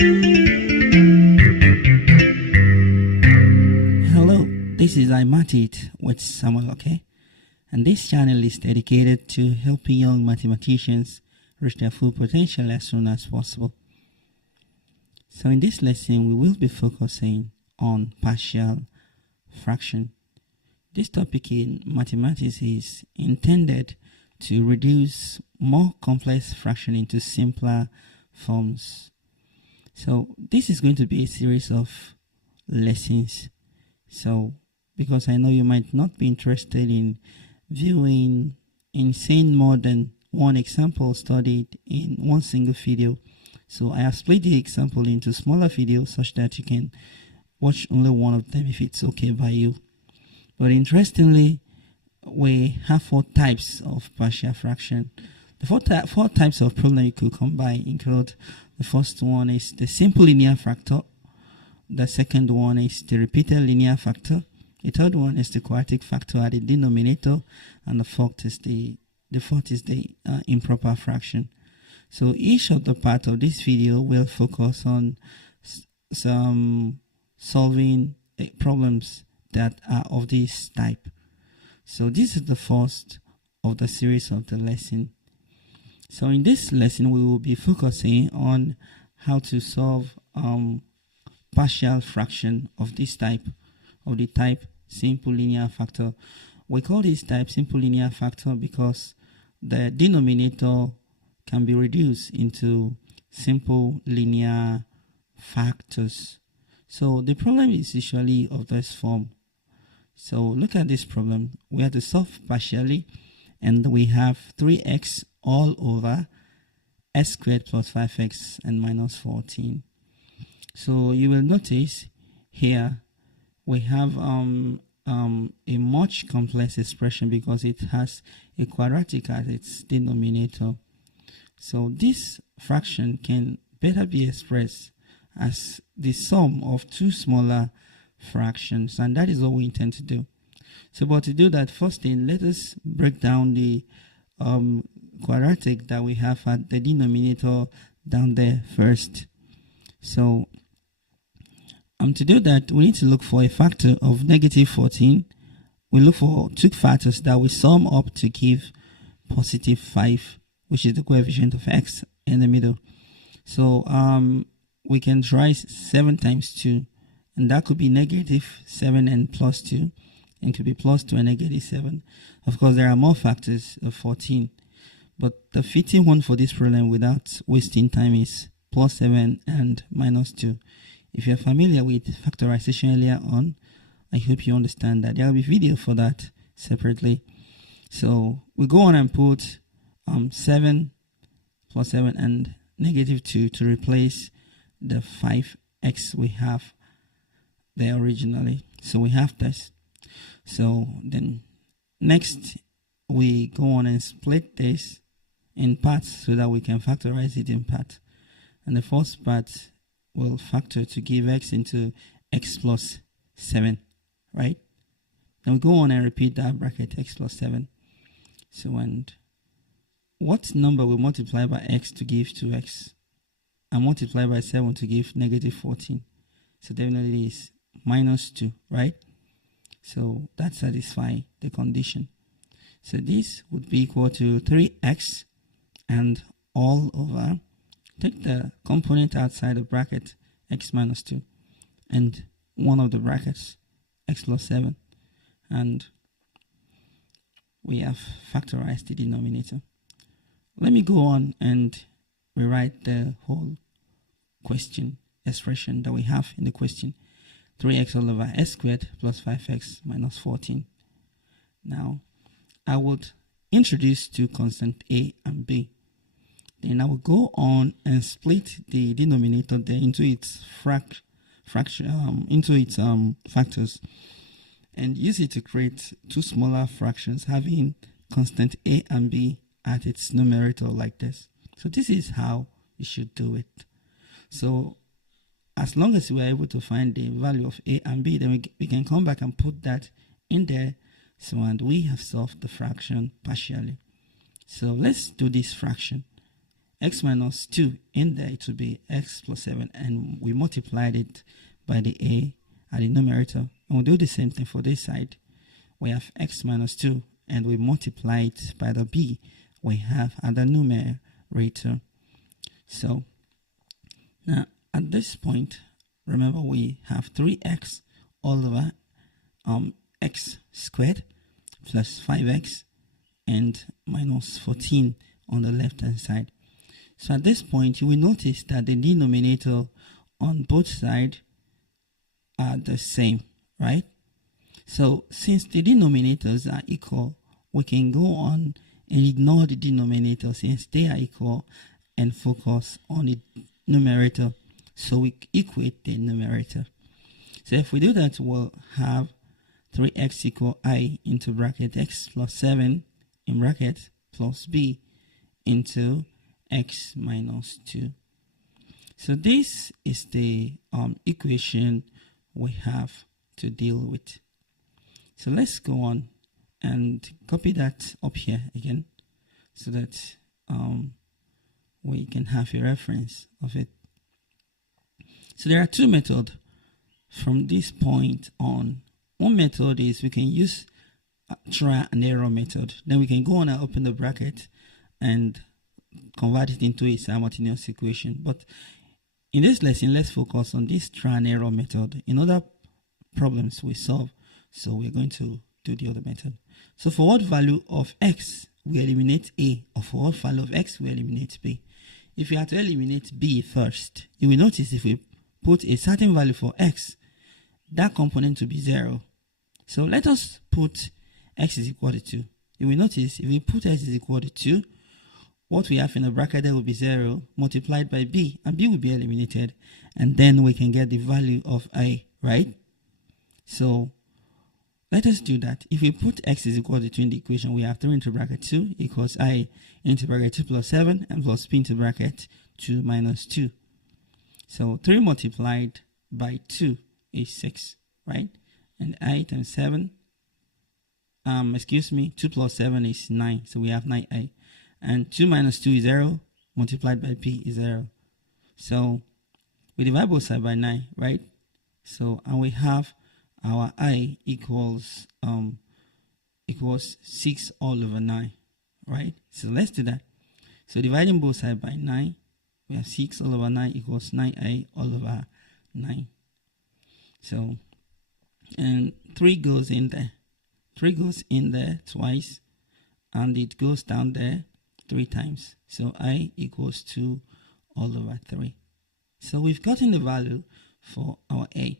Hello, this is iMathit with Samuel Oke, and this channel is dedicated to helping young mathematicians reach their full potential as soon as possible. So in this lesson, we will be focusing on partial fraction. This topic in mathematics is intended to reduce more complex fraction into simpler forms. So this is going to be a series of lessons. So because I know you might not be interested in seeing more than one example studied in one single video, so I have split the example into smaller videos such that you can watch only one of them if it's okay by you. But interestingly, we have four types of partial fraction. The four types of problem you could combine include: the first one is the simple linear factor, the second one is the repeated linear factor, the third one is the quadratic factor at the denominator, and the fourth is the improper fraction. So each of the parts of this video will focus on some solving problems that are of this type. So this is the first of the series of the lesson. So in this lesson, we will be focusing on how to solve partial fraction of this type, of the type simple linear factor. We call this type simple linear factor because the denominator can be reduced into simple linear factors. So the problem is usually of this form. So look at this problem. We have to solve partially, and we have 3x all over x squared plus 5x and minus 14. So you will notice here we have a much complex expression because it has a quadratic as its denominator. So this fraction can better be expressed as the sum of two smaller fractions, and that is what we intend to do. So but to do that, first thing, let us break down the quadratic that we have at the denominator down there first. So to do that, we need to look for a factor of negative 14. We look for two factors that we sum up to give positive 5, which is the coefficient of x in the middle. So we can try 7 times 2, and that could be negative 7 and plus 2, and it could be plus 2 and negative 7. Of course, there are more factors of 14, but the fitting one for this problem without wasting time is plus 7 and minus 2. If you're familiar with factorization earlier on, I hope you understand that there will be video for that separately. So we go on and put 7 plus 7 and negative 2 to replace the 5x we have there originally. So we have this. So then next we go on and split this in parts so that we can factorize it in parts. And the first part will factor to give x into x plus 7, right? Then we go on and repeat that bracket, x plus 7. So, and what number will multiply by x to give 2x and multiply by 7 to give negative 14? So definitely is minus 2, right? So that satisfies the condition. So this would be equal to 3x and all over, take the component outside the bracket, x minus 2, and one of the brackets, x plus 7, and we have factorized the denominator. Let me go on and rewrite the whole question expression that we have in the question. 3x all over x squared plus 5x minus 14. Now, I would introduce two constants a and b. Then I will go on and split the denominator there into its factors, and use it to create two smaller fractions having constant a and b at its numerator like this. So this is how you should do it. So as long as we are able to find the value of a and b, then we can come back and put that in there. So, and we have solved the fraction partially. So let's do this fraction. x minus 2 in there, it will be x plus 7, and we multiplied it by the a at the numerator. And we'll do the same thing for this side. We have x minus 2, and we multiply it by the b we have at the numerator. So now at this point, remember we have 3x all over x squared plus 5x and minus 14 on the left hand side. So at this point, you will notice that the denominator on both sides are the same, right? So since the denominators are equal, we can go on and ignore the denominator since they are equal and focus on the numerator. So we equate the numerator. So if we do that, we'll have 3x equal I into bracket x plus 7 in bracket plus b into x minus 2. So this is the equation we have to deal with. So let's go on and copy that up here again so that we can have a reference of it. So there are two methods from this point on. One method is we can use a try and error method. Then we can go on and open the bracket and convert it into a simultaneous equation. But in this lesson, let's focus on this try and error method. In other problems we solve, so we're going to do the other method. So for what value of x, we eliminate a, or for what value of x, we eliminate b. If we have to eliminate b first, you will notice if we put a certain value for x, that component will be 0. So let us put x is equal to 2. You will notice if we put x is equal to 2, what we have in the bracket there will be 0 multiplied by b, and b will be eliminated, and then we can get the value of a, right? So let us do that. If we put x is equal to 2 in the equation, we have 3 into bracket 2 equals I into bracket 2 plus 7 and plus b into bracket 2 minus 2. So 3 multiplied by 2 is 6, right? And I times 7, 2 plus 7 is 9. So we have 9i. And 2 minus 2 is 0, multiplied by p is 0. So we divide both sides by 9, right? So, and we have our I equals 6 all over 9, right? So let's do that. So dividing both sides by 9, we have 6 all over 9 equals 9i all over 9. So, and 3 goes in there. 3 goes in there twice, and it goes down there 3 times. So I equals 2 all over 3. So we've gotten the value for our A,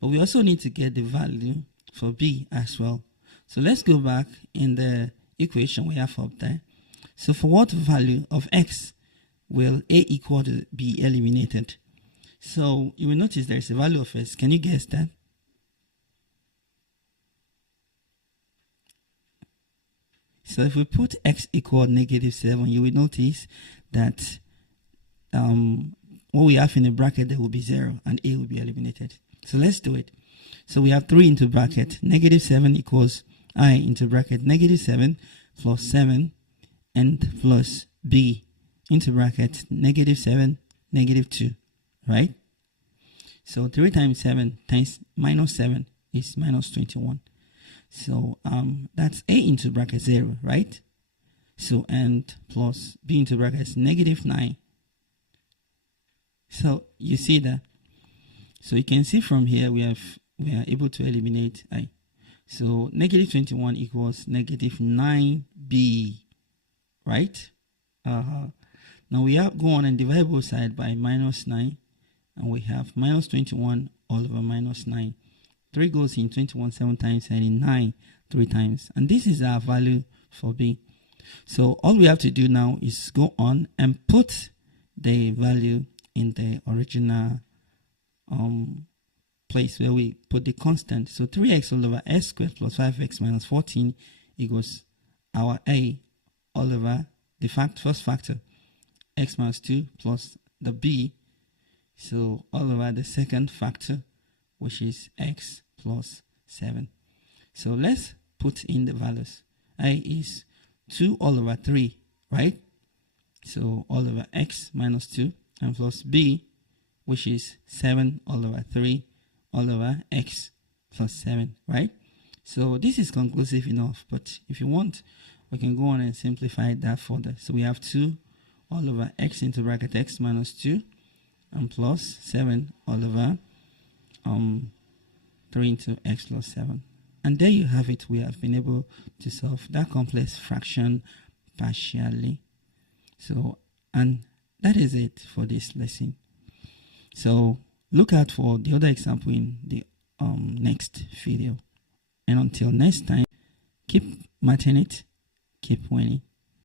but we also need to get the value for B as well. So let's go back in the equation we have up there. So for what value of x will A equal to be eliminated? So you will notice there is a value of x. Can you guess that? So if we put x equal -7, you will notice that what we have in the bracket there will be 0 and a will be eliminated. So let's do it. So we have 3 into bracket -7 equals I into bracket -7 plus 7 and plus b into bracket -7 -2, right? So 3 times 7 times -7 is -21. So that's a into bracket 0, right? So and plus b into bracket is -9. So you see that. So you can see from here we are able to eliminate I. So -21 equals -9b, right? Now we have go on and divide both sides by -9, and we have -21 all over -9. 3 goes in 21 7 times and in 9 3 times, and this is our value for b. So all we have to do now is go on and put the value in the original place where we put the constant. So 3x all over s squared plus 5x minus 14 equals our a all over the first factor, x minus 2 plus the b, so all over the second factor, which is x plus 7. So let's put in the values. I is 2 all over 3, right? So all over x minus 2 and plus b, which is 7 all over 3 all over x plus 7, right? So this is conclusive enough, but if you want, we can go on and simplify that further. So we have 2 all over x into bracket x minus 2 and plus 7 all over 3 into x plus 7. And there you have it. We have been able to solve that complex fraction partially. So, and that is it for this lesson. So look out for the other example in the next video. And until next time, keep mathing it, keep winning.